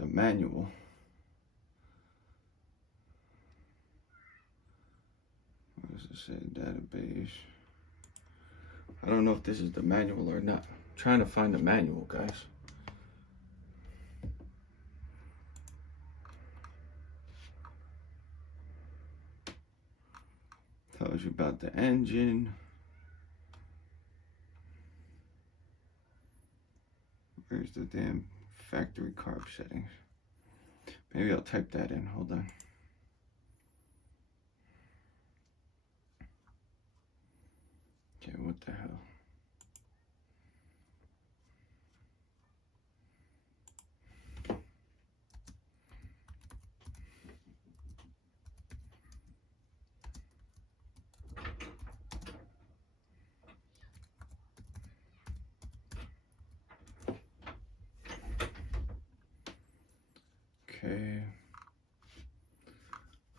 manual. What does it say? Database. I don't know if this is the manual or not. I'm trying to find the manual, guys. Tells you about the engine. Where's the damn factory carb settings? Maybe I'll type that in. Hold on. Okay, what the hell? Okay.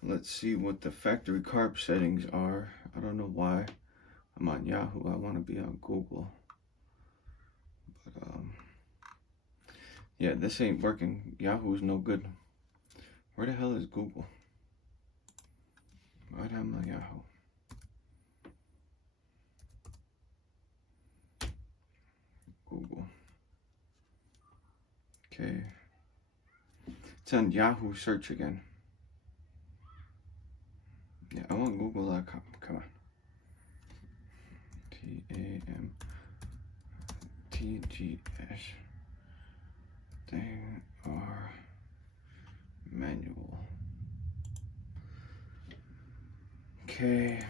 Let's see what the factory carb settings are. I don't know why I'm on Yahoo. I want to be on Google. But, yeah, this ain't working. Yahoo is no good. Where the hell is Google? Why am I on Yahoo? Google. Okay. It's on Yahoo search again. Yeah, I want Google.com. Come on. TAMTGS-R manual. Okay.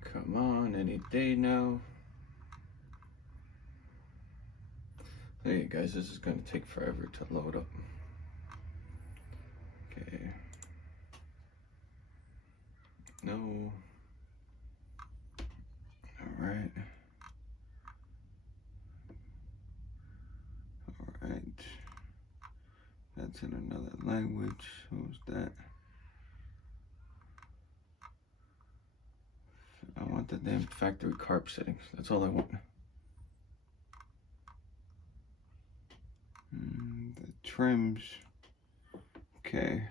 Come on, any day now. Hey guys, this is gonna take forever to load up. Okay. No. Alright. Alright. That's in another language. Who's that? I want the damn factory carb settings. That's all I want. The trims. Okay.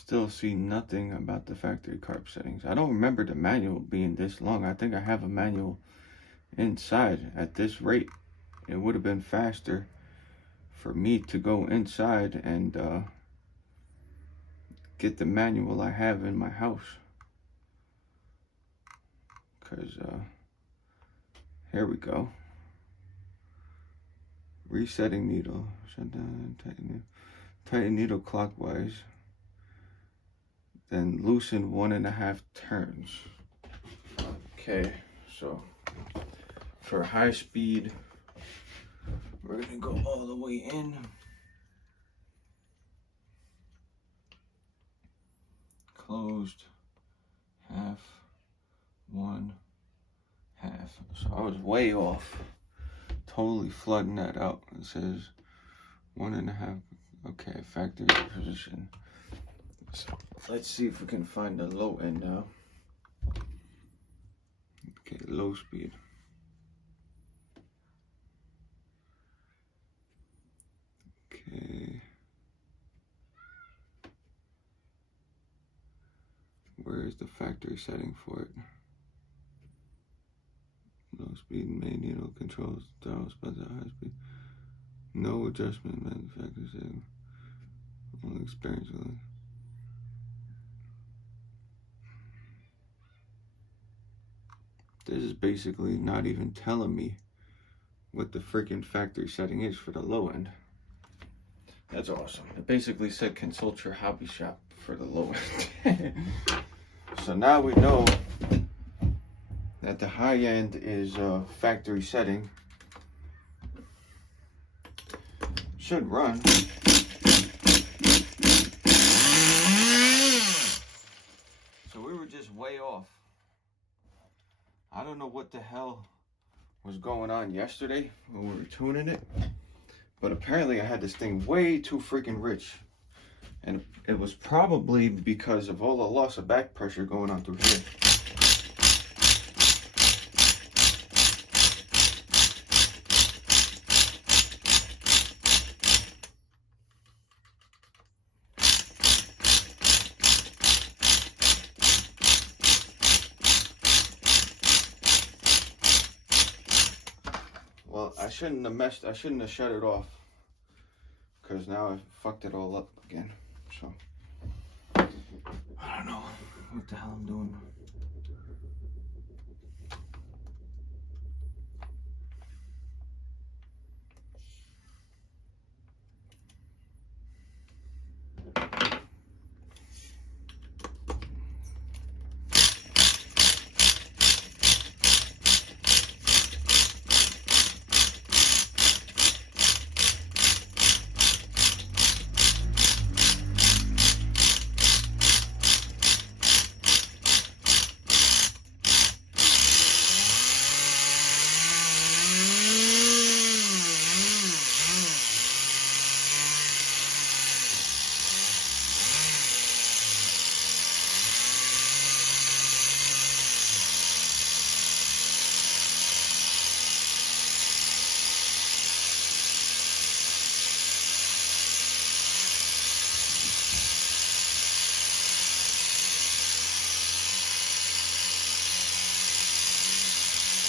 Still see nothing about the factory carb settings. I don't remember the manual being this long. I think I have a manual inside. At this rate, it would have been faster for me to go inside and get the manual I have in my house. Because here we go. Resetting needle. Shut down, tighten needle clockwise. Then loosen 1.5 turns. Okay, so for high speed, we're gonna go all the way in. Closed, half, 1, half. So I was way off. Totally flooding that out. It says 1.5. Okay, factory position. So let's see if we can find the low end now. Okay, low speed. Okay. Where is the factory setting for it? Low speed main needle controls dials by the high speed. No adjustment manufacturer setting. Only experience with. This is basically not even telling me what the freaking factory setting is for the low end. That's awesome. It basically said consult your hobby shop for the low end. So now we know that the high end is factory setting. Should run. So we were just way off. I don't know what the hell was going on yesterday when we were tuning it, but apparently I had this thing way too freaking rich. And it was probably because of all the loss of back pressure going on through here. Well, I shouldn't have shut it off, because now I fucked it all up again. So I don't know what the hell I'm doing.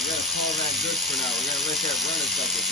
We gotta call that good for now. We gotta let that run a second.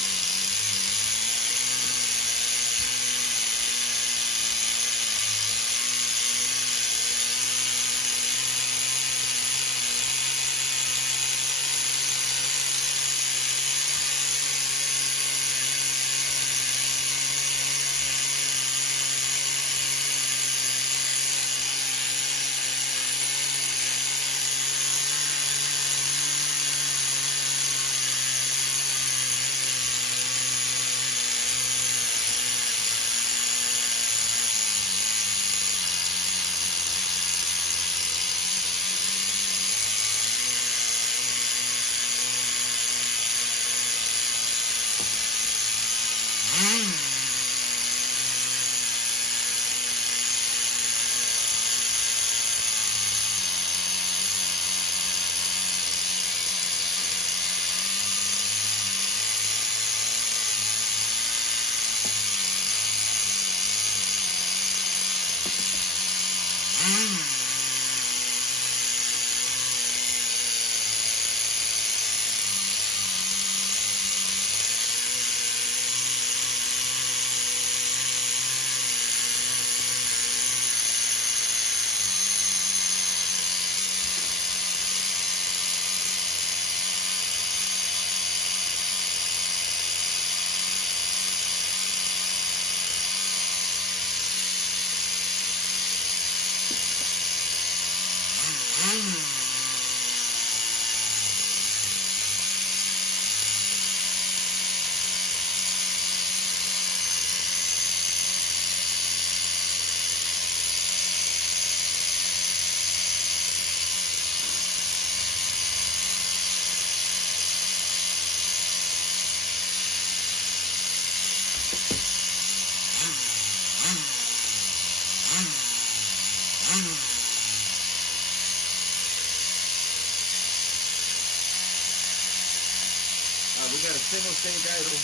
We got a single stage idle.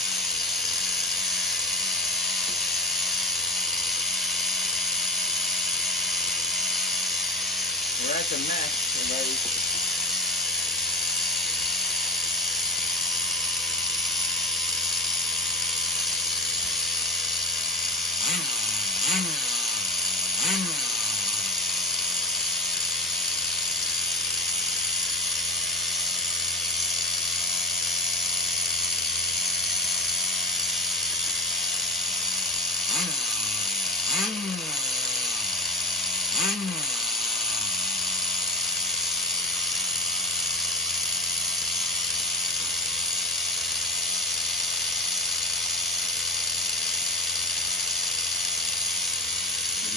We're at the max already.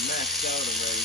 Maxed out already.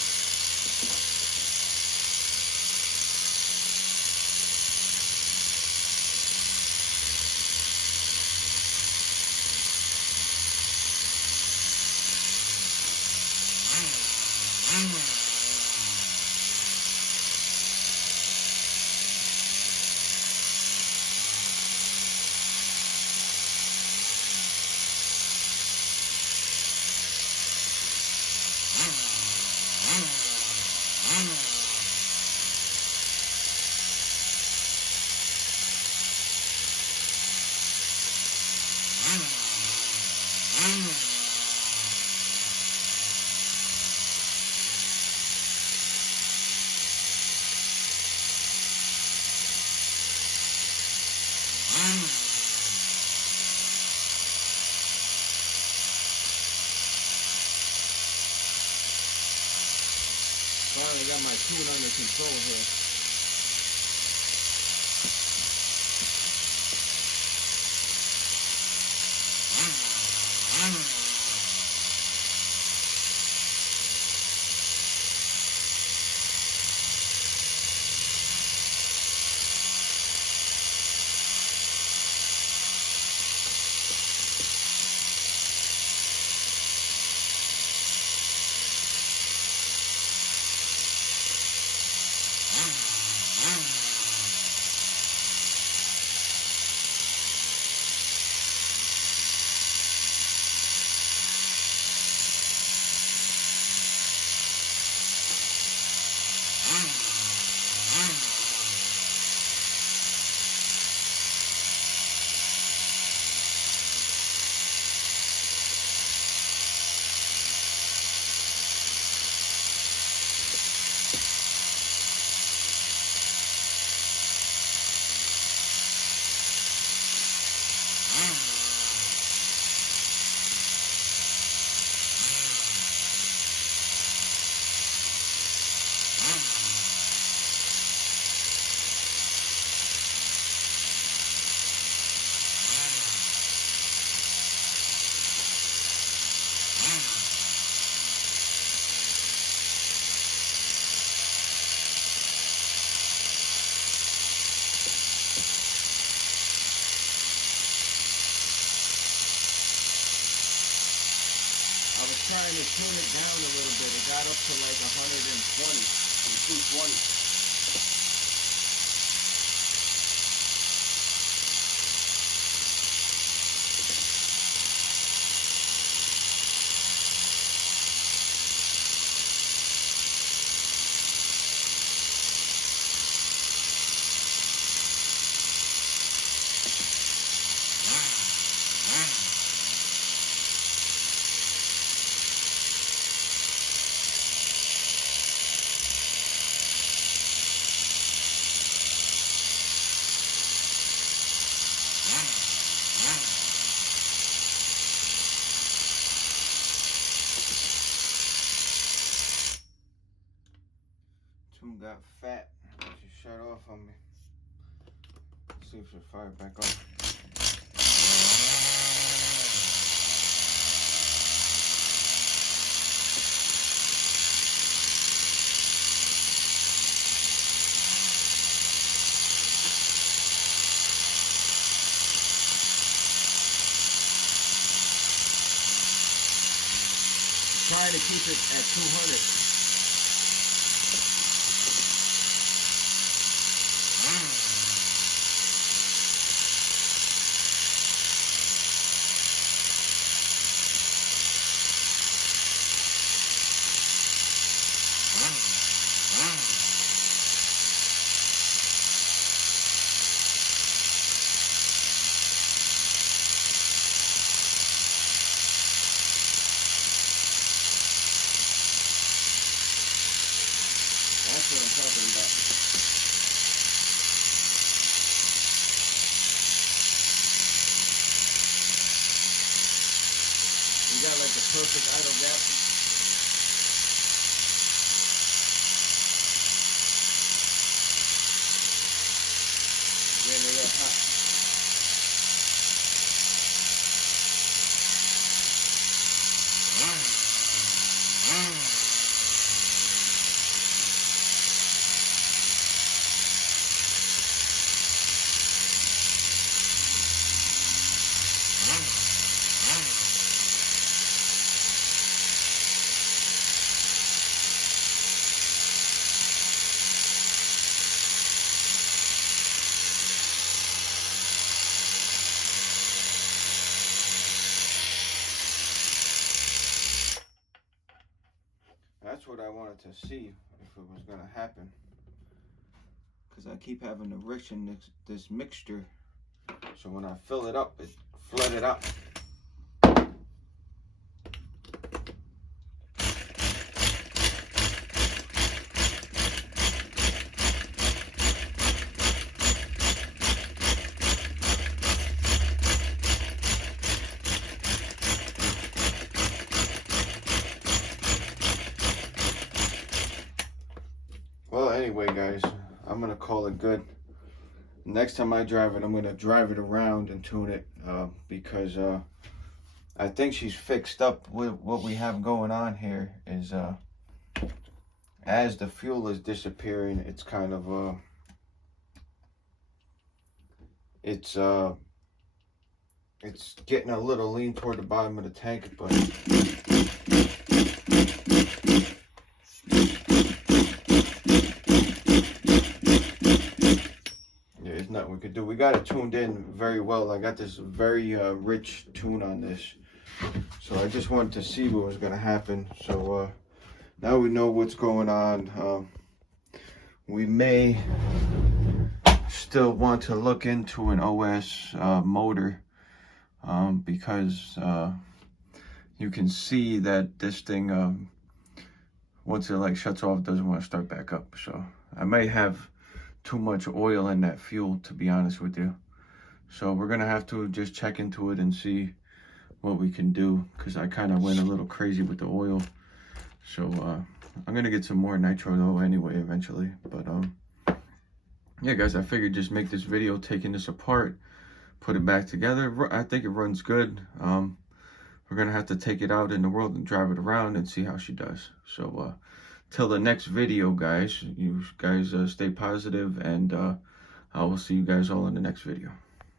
Finally got my tune under control here. I was trying to tune it down a little bit. It got up to like 120 and 220. them got fat. She shut off on me. Let's see if she'll fire back on. Trying to keep it at 200. That's what I'm talking about. You got like the perfect idle gap. Getting it up hot. That's what I wanted to see, if it was going to happen. Because I keep having to richen this mixture. So when I fill it up, it flooded out. Well, anyway, guys, I'm going to call it good. Next time I drive it, I'm going to drive it around and tune it because I think she's fixed up. With what we have going on here is as the fuel is disappearing, it's kind of it's getting a little lean toward the bottom of the tank, but there's nothing we could do. We got it tuned in very well. I got this very rich tune on this, so I just wanted to see what was going to happen. So now we know what's going on. We may still want to look into an OS motor because you can see that this thing once it like shuts off, doesn't want to start back up. So I might have too much oil in that fuel, to be honest with you. So we're gonna have to just check into it and see what we can do, because I kind of went a little crazy with the oil. So I'm gonna get some more nitro though anyway eventually. But yeah, guys, I figured just make this video taking this apart, put it back together. I think it runs good. We're gonna have to take it out in the world and drive it around and see how she does. So till the next video, guys, you guys stay positive, and I will see you guys all in the next video.